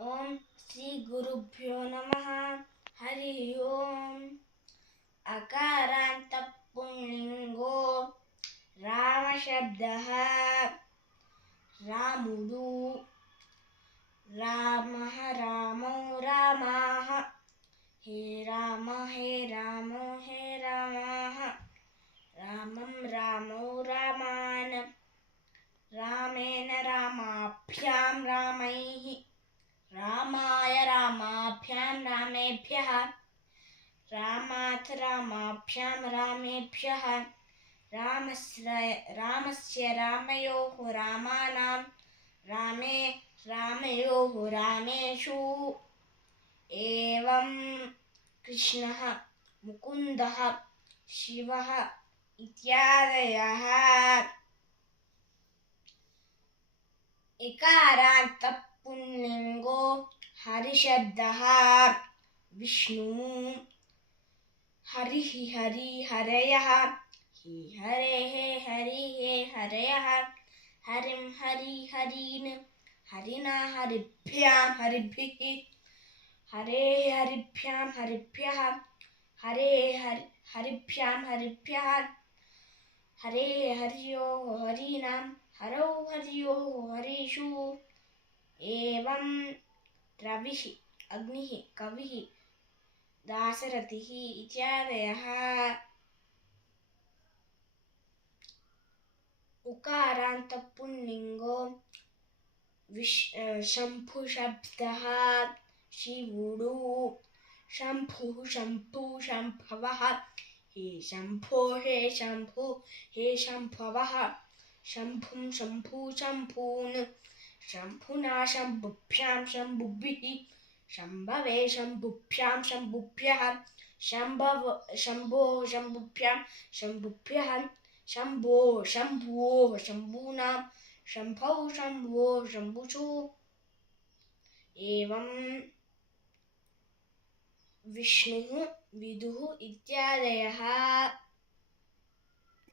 ॐ श्रीगुरुभ्यो नमः। हरिः ओम्। अकारान्तपुल्लिङ्गो। रामशब्दः। रामुडु। रामः रामो रामाः। हे राम, हे रामो, हे रामाः। रामं रामो रामान्। रामेण रामाभ्यां रामैः। रामाय रामाभ्यां रामेभ्यः। रामात् रामाभ्यां रामेभ्यः। रामस्य रामयोः रामानां रामे रामयोः रामेषु। एवं कृष्णः मुकुन्दः शिवः इत्यादयः। इकारान्तपुल्लिङ्गो हरिशब्दः। विष्णु, हरिः हरि हरयः। हि हरेः हरिः हरयः। हरिं हरि हरीन् हरिणा हरिभ्यां हरिभिः। हरे हरिभ्यां हरिभ्यः। हरे हरि हरिभ्यां हरिभ्यः। हरे हर्योः हरीणां। हरौ हर्योः हरीषु। एवं रविः अग्निः, कविः, दासरथिः इत्यादयः उकारान्तपुल्लिङ्गो विश् शम्भुशब्दः, शिवुडु, शम्भुः, शम्भु, शम्भवः, हे शम्भो, हे शम्भु, हे शम्भवः, शम्भुं, शम्भु, शम्भून् शम्भुना शम्भुभ्यां शम्भुभिः शम्भवे शम्भुभ्यां शम्भुभ्यः शम्भव शम्भो शम्भुभ्यां शम्भुभ्यः शम्भो शम्भोः शम्भूनां शम्भौ शम्भो शम्भुषु। एवं विष्णुः विदुः इत्यादयः।